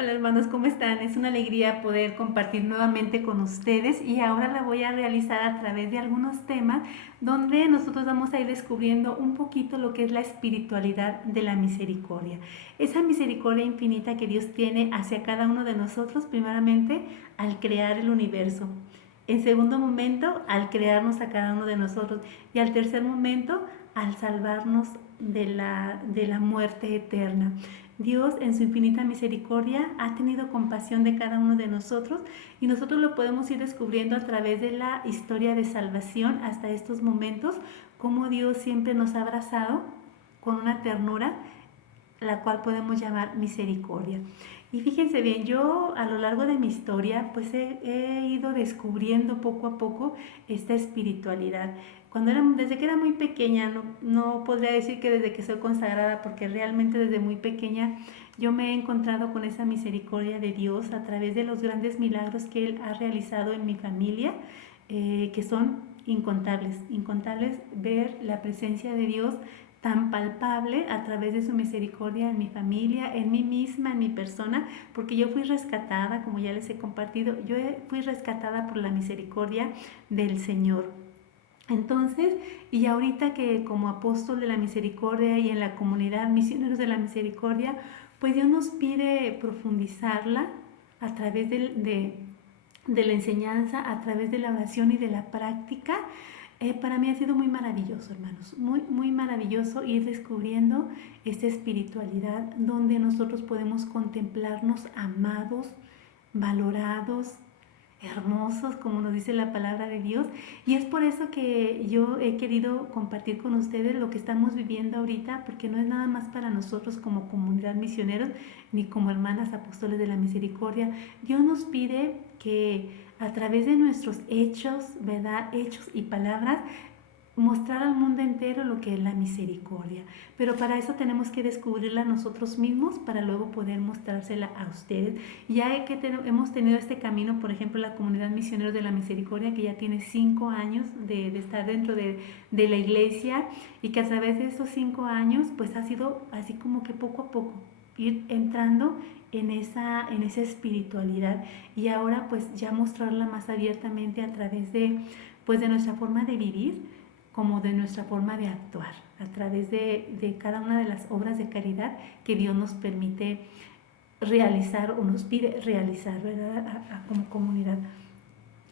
Hola hermanos, ¿cómo están? Es una alegría poder compartir nuevamente con ustedes y ahora la voy a realizar a través de algunos temas donde nosotros vamos a ir descubriendo un poquito lo que es la espiritualidad de la misericordia. Esa misericordia infinita que Dios tiene hacia cada uno de nosotros, primeramente al crear el universo. En segundo momento, al crearnos a cada uno de nosotros. Y al tercer momento, al salvarnos de la muerte eterna. Dios en su infinita misericordia ha tenido compasión de cada uno de nosotros y nosotros lo podemos ir descubriendo a través de la historia de salvación hasta estos momentos, cómo Dios siempre nos ha abrazado con una ternura, la cual podemos llamar misericordia. Y fíjense bien, yo a lo largo de mi historia pues he ido descubriendo poco a poco esta espiritualidad. Desde que era muy pequeña, no podría decir que desde que soy consagrada, porque realmente desde muy pequeña yo me he encontrado con esa misericordia de Dios a través de los grandes milagros que Él ha realizado en mi familia, que son incontables ver la presencia de Dios tan palpable a través de su misericordia en mi familia, en mí misma, en mi persona, porque yo fui rescatada, como ya les he compartido, fui rescatada por la misericordia del Señor. Entonces, y ahorita que como apóstol de la misericordia y en la comunidad Misioneros de la Misericordia, pues Dios nos pide profundizarla a través de la enseñanza, a través de la oración y de la práctica. Para mí ha sido muy maravilloso, hermanos, muy maravilloso ir descubriendo esta espiritualidad donde nosotros podemos contemplarnos amados, valorados, hermosos, como nos dice la palabra de Dios. Y es por eso que yo he querido compartir con ustedes lo que estamos viviendo ahorita, porque no es nada más para nosotros como comunidad misioneros, ni como hermanas apóstoles de la misericordia. Dios nos pide que a través de nuestros hechos, ¿verdad? Hechos y palabras, mostrar al mundo entero lo que es la misericordia. Pero para eso tenemos que descubrirla nosotros mismos para luego poder mostrársela a ustedes. Ya que hemos tenido este camino, por ejemplo, la comunidad Misioneros de la Misericordia, que ya tiene 5 años de estar dentro de la iglesia, y que a través de esos 5 años pues ha sido así como que poco a poco ir entrando en esa espiritualidad, y ahora pues ya mostrarla más abiertamente a través de nuestra forma de vivir, como de nuestra forma de actuar, a través de cada una de las obras de caridad que Dios nos permite realizar o nos pide realizar, ¿verdad? Como comunidad.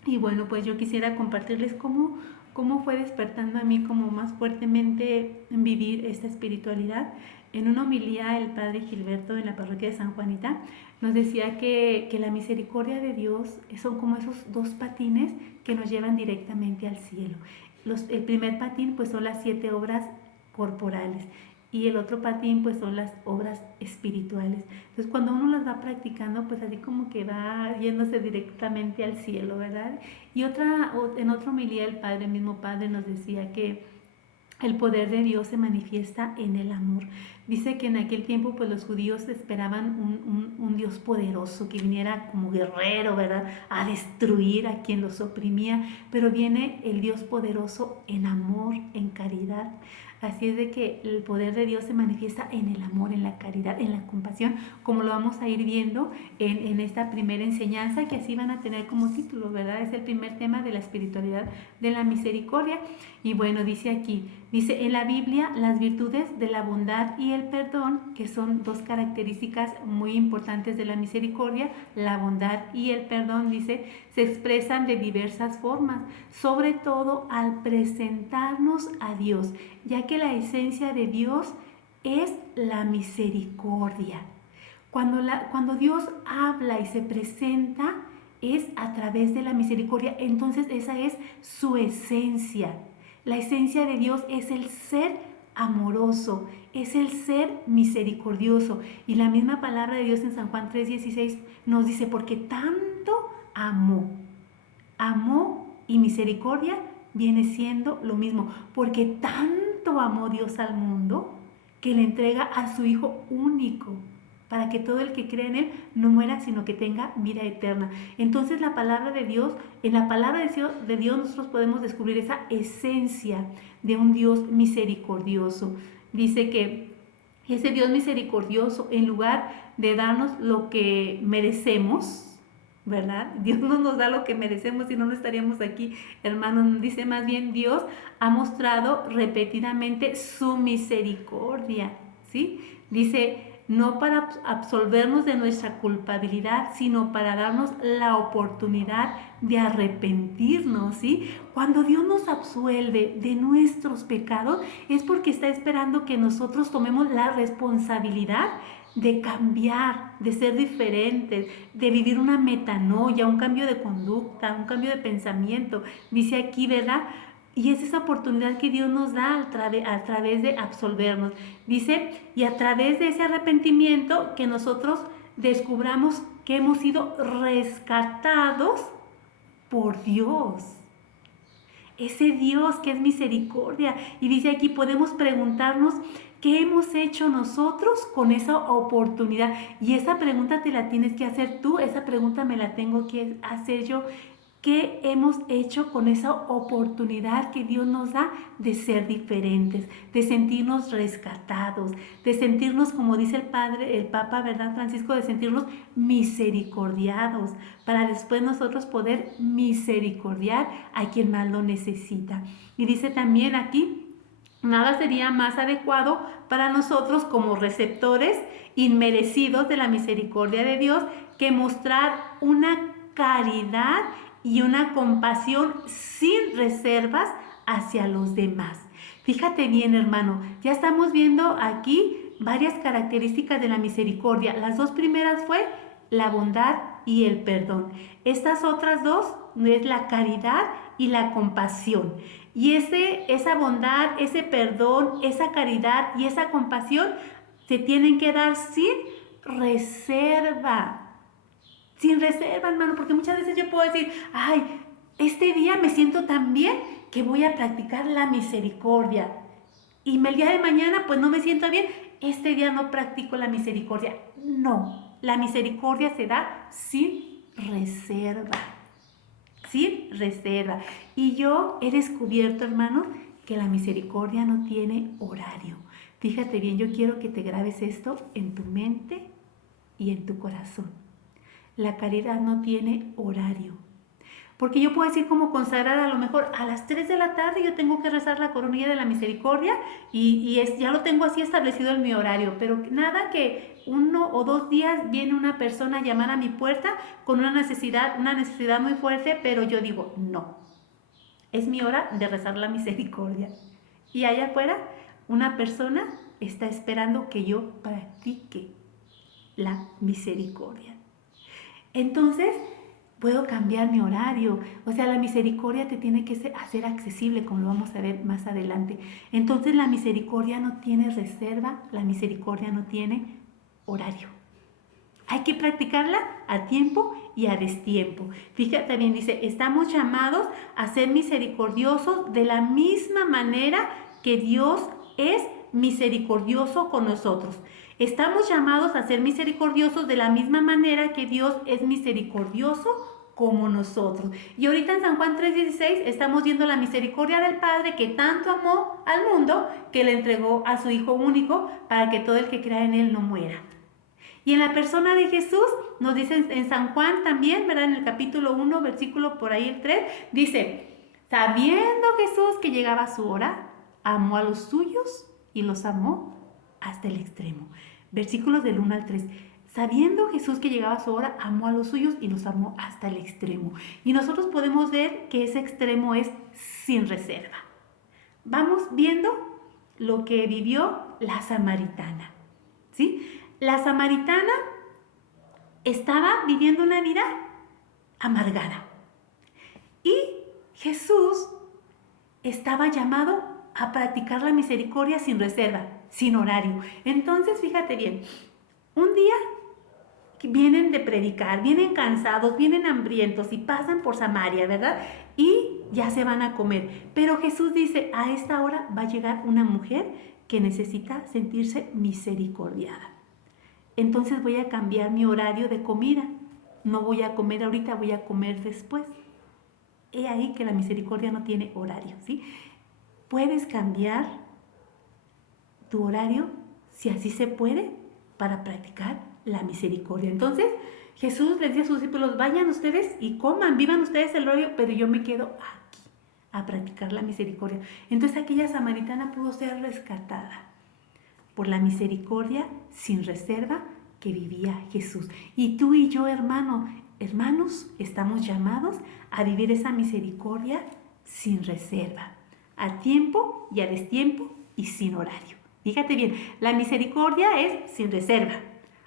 Y bueno, pues yo quisiera compartirles cómo fue despertando a mí como más fuertemente en vivir esta espiritualidad. En una homilía el padre Gilberto en la parroquia de San Juanita nos decía que la misericordia de Dios son como esos dos patines que nos llevan directamente al cielo. El primer patín pues son las 7 obras corporales, y el otro patín pues son las obras espirituales. Entonces cuando uno las va practicando pues así como que va yéndose directamente al cielo, ¿verdad? Y en otra homilía el mismo padre nos decía que el poder de Dios se manifiesta en el amor. Dice que en aquel tiempo pues los judíos esperaban un Dios poderoso que viniera como guerrero, ¿verdad? A destruir a quien los oprimía, pero viene el Dios poderoso en amor, en caridad. Así es de que el poder de Dios se manifiesta en el amor, en la caridad, en la compasión, como lo vamos a ir viendo en esta primera enseñanza, que así van a tener como título, ¿verdad? Es el primer tema de la espiritualidad de la misericordia. Y bueno, dice aquí, en la Biblia las virtudes de la bondad y el perdón, que son dos características muy importantes de la misericordia, la bondad y el perdón, dice, se expresan de diversas formas, sobre todo al presentarnos a Dios, ya que la esencia de Dios es la misericordia. Cuando Dios habla y se presenta, es a través de la misericordia. Entonces esa es su esencia. La esencia de Dios es el ser amoroso, es el ser misericordioso. Y la misma palabra de Dios en San Juan 3:16 nos dice, porque tanto amó. Amó y misericordia viene siendo lo mismo, porque tanto amó Dios al mundo que le entrega a su Hijo único, para que todo el que cree en Él no muera, sino que tenga vida eterna. Entonces la palabra de Dios, en la palabra de Dios nosotros podemos descubrir esa esencia de un Dios misericordioso. Dice que Ese Dios misericordioso, en lugar de darnos lo que merecemos, ¿verdad? Dios no nos da lo que merecemos, si no, no estaríamos aquí, hermanos. Dice más bien, Dios ha mostrado repetidamente su misericordia, ¿sí? Dice, no para absolvernos de nuestra culpabilidad, sino para darnos la oportunidad de arrepentirnos, ¿sí? Cuando Dios nos absuelve de nuestros pecados, es porque está esperando que nosotros tomemos la responsabilidad de cambiar, de ser diferentes, de vivir una metanoia, un cambio de conducta, un cambio de pensamiento. Dice aquí, ¿verdad? Y es esa oportunidad que Dios nos da a través de absolvernos. Dice, y a través de ese arrepentimiento que nosotros descubramos que hemos sido rescatados por Dios. Ese Dios que es misericordia. Y dice aquí, podemos preguntarnos qué hemos hecho nosotros con esa oportunidad. Y esa pregunta te la tienes que hacer tú, esa pregunta me la tengo que hacer yo. ¿Qué hemos hecho con esa oportunidad que Dios nos da de ser diferentes, de sentirnos rescatados, de sentirnos, como dice el Papa, ¿verdad, Francisco? De sentirnos misericordiados, para después nosotros poder misericordiar a quien más lo necesita. Y dice también aquí, nada sería más adecuado para nosotros como receptores inmerecidos de la misericordia de Dios que mostrar una caridad y una compasión sin reservas hacia los demás. Fíjate bien, hermano, ya estamos viendo aquí varias características de la misericordia. Las dos primeras fue la bondad y el perdón. Estas otras dos es la caridad y la compasión. Y esa bondad, ese perdón, esa caridad y esa compasión se tienen que dar sin reserva. Sin reserva, hermano, porque muchas veces yo puedo decir, ay, este día me siento tan bien que voy a practicar la misericordia. Y el día de mañana, pues no me siento bien, este día no practico la misericordia. No, la misericordia se da sin reserva. Sin reserva. Y yo he descubierto, hermano, que la misericordia no tiene horario. Fíjate bien, yo quiero que te grabes esto en tu mente y en tu corazón. La caridad no tiene horario. Porque yo puedo decir como consagrada, a lo mejor a las 3 de la tarde yo tengo que rezar la coronilla de la misericordia y ya lo tengo así establecido en mi horario. Pero nada que 1 o 2 días viene una persona a llamar a mi puerta con una necesidad muy fuerte, pero yo digo, no, es mi hora de rezar la misericordia. Y allá afuera una persona está esperando que yo practique la misericordia. Entonces, puedo cambiar mi horario. O sea, la misericordia te tiene que hacer accesible, como lo vamos a ver más adelante. Entonces, la misericordia no tiene reserva, la misericordia no tiene horario. Hay que practicarla a tiempo y a destiempo. Fíjate bien, dice, estamos llamados a ser misericordiosos de la misma manera que Dios es misericordioso con nosotros. Estamos llamados a ser misericordiosos de la misma manera que Dios es misericordioso como nosotros. Y ahorita en San Juan 3:16 estamos viendo la misericordia del Padre que tanto amó al mundo que le entregó a su Hijo único para que todo el que crea en Él no muera. Y en la persona de Jesús, nos dice en San Juan también, ¿verdad? En el capítulo 1, versículo por ahí el 3, dice, sabiendo Jesús que llegaba su hora, amó a los suyos y los amó hasta el extremo. Versículos del 1 al 3. Sabiendo Jesús que llegaba su hora, amó a los suyos y los amó hasta el extremo. Y nosotros podemos ver que ese extremo es sin reserva. Vamos viendo lo que vivió la samaritana, ¿sí? La samaritana estaba viviendo una vida amargada. Y Jesús estaba llamado a practicar la misericordia sin reserva, sin horario. Entonces, fíjate bien, un día vienen de predicar, vienen cansados, vienen hambrientos y pasan por Samaria, ¿verdad? Y ya se van a comer. Pero Jesús dice, a esta hora va a llegar una mujer que necesita sentirse misericordiada. Entonces voy a cambiar mi horario de comida. No voy a comer ahorita, voy a comer después. He ahí que la misericordia no tiene horario, ¿sí? Puedes cambiar tu horario si así se puede, para practicar la misericordia. Entonces, Jesús les decía a sus discípulos, vayan ustedes y coman, vivan ustedes el rollo, pero yo me quedo aquí a practicar la misericordia. Entonces aquella samaritana pudo ser rescatada por la misericordia sin reserva que vivía Jesús. Y tú y yo, hermanos, estamos llamados a vivir esa misericordia sin reserva, a tiempo y a destiempo y sin horario. Fíjate bien, la misericordia es sin reserva,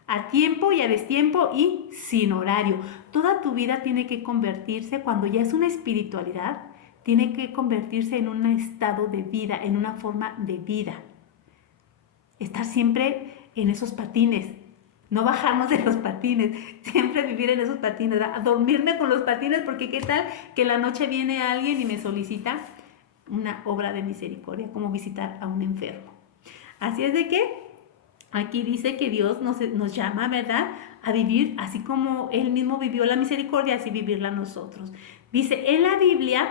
a tiempo y a destiempo y sin horario. Toda tu vida tiene que convertirse, cuando ya es una espiritualidad, tiene que convertirse en un estado de vida, en una forma de vida. Estar siempre en esos patines, no bajarnos de los patines, siempre vivir en esos patines, ¿verdad? Dormirme con los patines, porque qué tal que la noche viene alguien y me solicita una obra de misericordia, como visitar a un enfermo. Así es de que aquí dice que Dios nos llama, ¿verdad?, a vivir así como Él mismo vivió la misericordia, así vivirla nosotros. Dice, en la Biblia,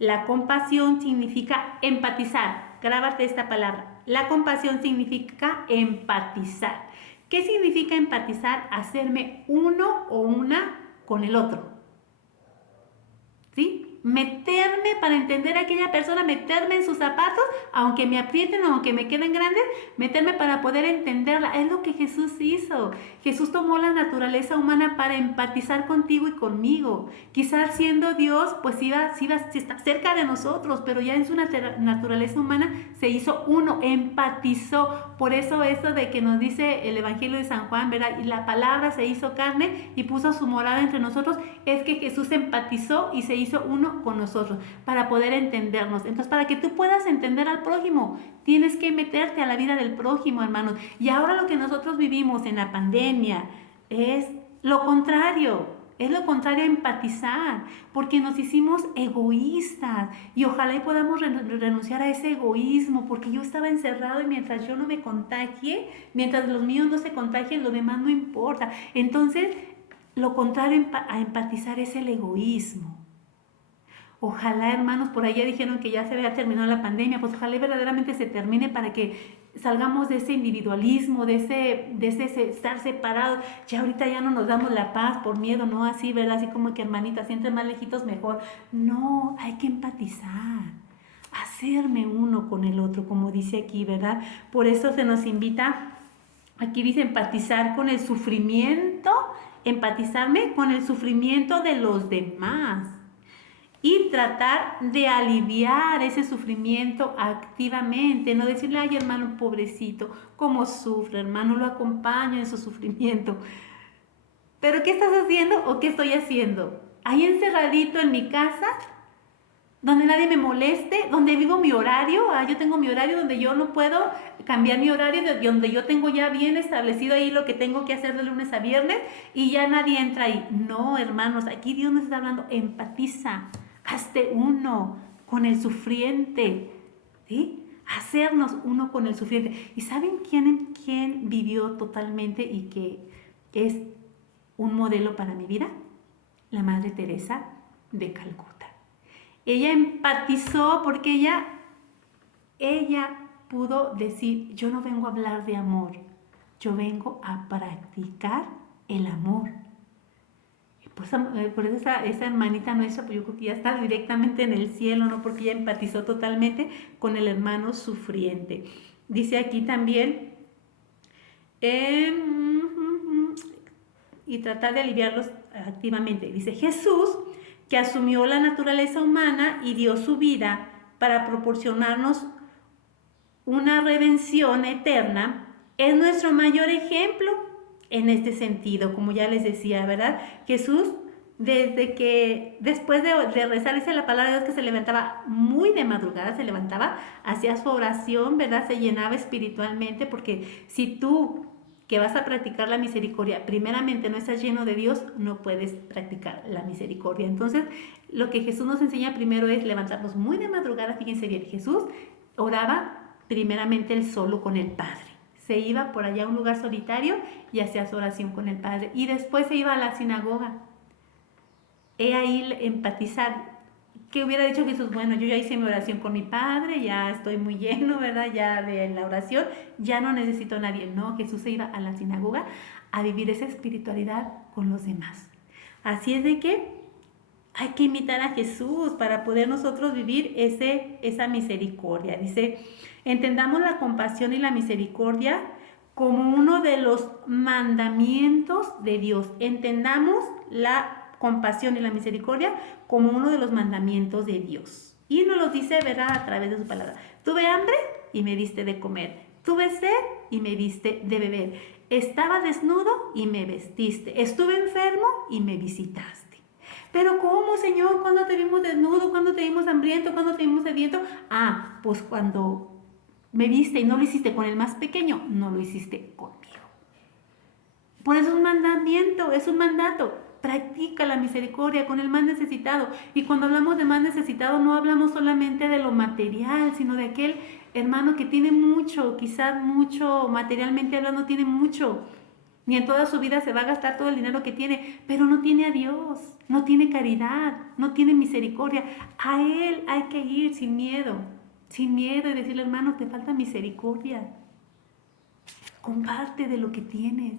la compasión significa empatizar. Grábate esta palabra. La compasión significa empatizar. ¿Qué significa empatizar? Hacerme uno o una con el otro. ¿Sí? Meterme para entender a aquella persona, meterme en sus zapatos, aunque me aprieten o aunque me queden grandes, meterme para poder entenderla. Es lo que Jesús hizo. Jesús tomó la naturaleza humana para empatizar contigo y conmigo. Quizás siendo Dios, pues iba cerca de nosotros, pero ya en su naturaleza humana se hizo uno, empatizó. Por eso de que nos dice el Evangelio de San Juan, ¿verdad? Y la palabra se hizo carne y puso su morada entre nosotros, es que Jesús empatizó y se hizo uno con nosotros para poder entendernos. Entonces, para que tú puedas entender al prójimo, tienes que meterte a la vida del prójimo, hermanos. Y ahora lo que nosotros vivimos en la pandemia es lo contrario. Es lo contrario a empatizar, porque nos hicimos egoístas y ojalá y podamos renunciar a ese egoísmo, porque yo estaba encerrado y mientras yo no me contagie, mientras los míos no se contagien, lo demás no importa. Entonces, lo contrario a empatizar es el egoísmo. Ojalá, hermanos, por ahí ya dijeron que ya se había terminado la pandemia, pues ojalá verdaderamente se termine para que salgamos de ese individualismo, de ese estar separados. Ya ahorita ya no nos damos la paz por miedo, ¿no? Así, ¿verdad? Así como que, hermanita, si entre más lejitos mejor. No, hay que empatizar, hacerme uno con el otro, como dice aquí, ¿verdad? Por eso se nos invita, aquí dice empatizar con el sufrimiento, empatizarme con el sufrimiento de los demás. Y tratar de aliviar ese sufrimiento activamente, no decirle, ay, hermano, pobrecito, cómo sufre, hermano, lo acompaño en su sufrimiento. ¿Pero qué estás haciendo o qué estoy haciendo? Ahí encerradito en mi casa, donde nadie me moleste, donde vivo mi horario. Yo tengo mi horario donde yo no puedo cambiar mi horario, donde yo tengo ya bien establecido ahí lo que tengo que hacer de lunes a viernes y ya nadie entra ahí. No, hermanos, aquí Dios nos está hablando, empatiza. Hazte uno con el sufriente, ¿sí? Hacernos uno con el sufriente. ¿Y saben quién vivió totalmente y que es un modelo para mi vida? La Madre Teresa de Calcuta. Ella empatizó porque ella pudo decir, yo no vengo a hablar de amor, yo vengo a practicar el amor. Por eso esa hermanita nuestra, pues yo creo que ya está directamente en el cielo, ¿no? Porque ella empatizó totalmente con el hermano sufriente. Dice aquí también, y tratar de aliviarlos activamente. Dice, Jesús, que asumió la naturaleza humana y dio su vida para proporcionarnos una redención eterna, es nuestro mayor ejemplo en este sentido, como ya les decía, ¿verdad? Jesús, después de rezar, dice la palabra de Dios que se levantaba muy de madrugada, se levantaba, hacía su oración, ¿verdad? Se llenaba espiritualmente, porque si tú que vas a practicar la misericordia, primeramente no estás lleno de Dios, no puedes practicar la misericordia. Entonces, lo que Jesús nos enseña primero es levantarnos muy de madrugada. Fíjense bien, Jesús oraba primeramente él solo con el Padre. Se iba por allá a un lugar solitario y hacía su oración con el Padre. Y después se iba a la sinagoga. He ahí empatizar ¿Qué hubiera dicho Jesús? Bueno, yo ya hice mi oración con mi Padre, ya estoy muy lleno, ¿verdad? Ya de la oración, ya no necesito a nadie. No, Jesús se iba a la sinagoga a vivir esa espiritualidad con los demás. Así es de que hay que imitar a Jesús para poder nosotros vivir esa misericordia. Dice, entendamos la compasión y la misericordia como uno de los mandamientos de Dios. Entendamos la compasión y la misericordia como uno de los mandamientos de Dios. Y nos lo dice, ¿verdad?, a través de su palabra. Tuve hambre y me diste de comer. Tuve sed y me diste de beber. Estaba desnudo y me vestiste. Estuve enfermo y me visitaste. Pero ¿cómo, Señor? ¿Cuándo te vimos desnudo? ¿Cuándo te vimos hambriento? ¿Cuándo te vimos sediento? Ah, pues cuando me viste y no lo hiciste con el más pequeño, no lo hiciste conmigo. Por eso es un mandamiento, es un mandato. Practica la misericordia con el más necesitado. Y cuando hablamos de más necesitado, no hablamos solamente de lo material, sino de aquel hermano que tiene mucho, quizás mucho, materialmente hablando, tiene mucho. Ni en toda su vida se va a gastar todo el dinero que tiene, pero no tiene a Dios, no tiene caridad, no tiene misericordia. A Él hay que ir sin miedo y decirle, hermano, te falta misericordia. Comparte de lo que tienes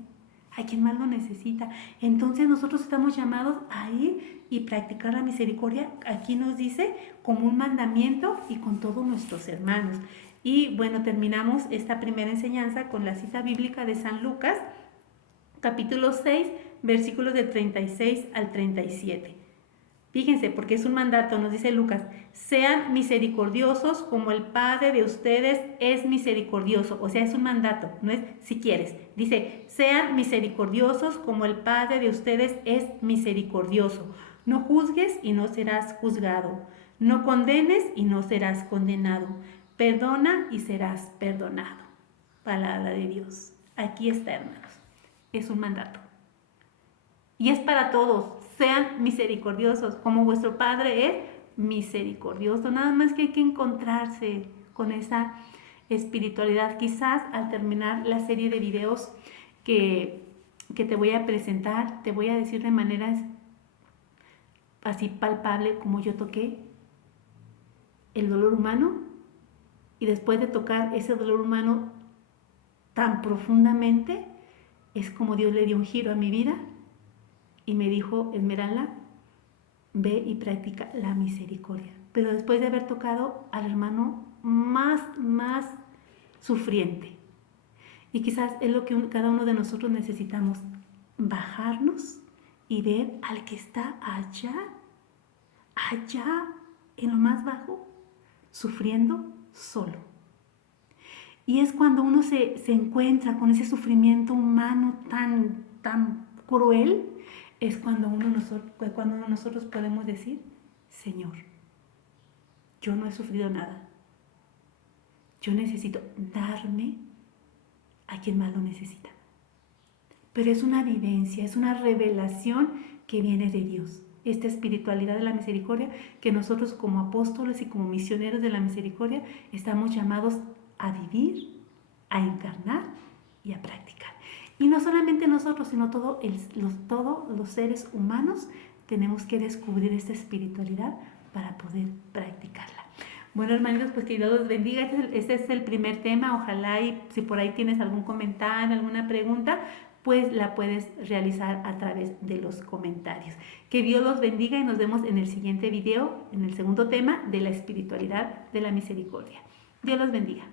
a quien más lo necesita. Entonces nosotros estamos llamados a ir y practicar la misericordia. Aquí nos dice como un mandamiento y con todos nuestros hermanos. Y bueno, terminamos esta primera enseñanza con la cita bíblica de San Lucas, capítulo 6, versículos del 36 al 37. Fíjense, porque es un mandato, nos dice Lucas, sean misericordiosos como el Padre de ustedes es misericordioso. O sea, es un mandato, no es si quieres. Dice, sean misericordiosos como el Padre de ustedes es misericordioso. No juzgues y no serás juzgado. No condenes y no serás condenado. Perdona y serás perdonado. Palabra de Dios. Aquí está, hermanos. Es un mandato. Y es para todos. Sean misericordiosos, como vuestro Padre es misericordioso. Nada más que hay que encontrarse con esa espiritualidad. Quizás al terminar la serie de videos que te voy a presentar, te voy a decir de maneras así palpable como yo toqué el dolor humano, y después de tocar ese dolor humano tan profundamente, es como Dios le dio un giro a mi vida y me dijo, Esmeralda, ve y practica la misericordia. Pero después de haber tocado al hermano más sufriente. Y quizás es lo que cada uno de nosotros necesitamos, bajarnos y ver al que está allá en lo más bajo, sufriendo solo. Y es cuando uno se encuentra con ese sufrimiento humano tan cruel, es cuando nosotros podemos decir, Señor, yo no he sufrido nada. Yo necesito darme a quien más lo necesita. Pero es una vivencia, es una revelación que viene de Dios. Esta espiritualidad de la misericordia que nosotros como apóstoles y como misioneros de la misericordia estamos llamados a vivir, a encarnar y a practicar. Y no solamente nosotros, sino todos los seres humanos tenemos que descubrir esta espiritualidad para poder practicarla. Bueno, hermanitos, pues que Dios los bendiga. Este es el primer tema. Ojalá y si por ahí tienes algún comentario, alguna pregunta, pues la puedes realizar a través de los comentarios. Que Dios los bendiga y nos vemos en el siguiente video, en el segundo tema de la espiritualidad de la misericordia. Dios los bendiga.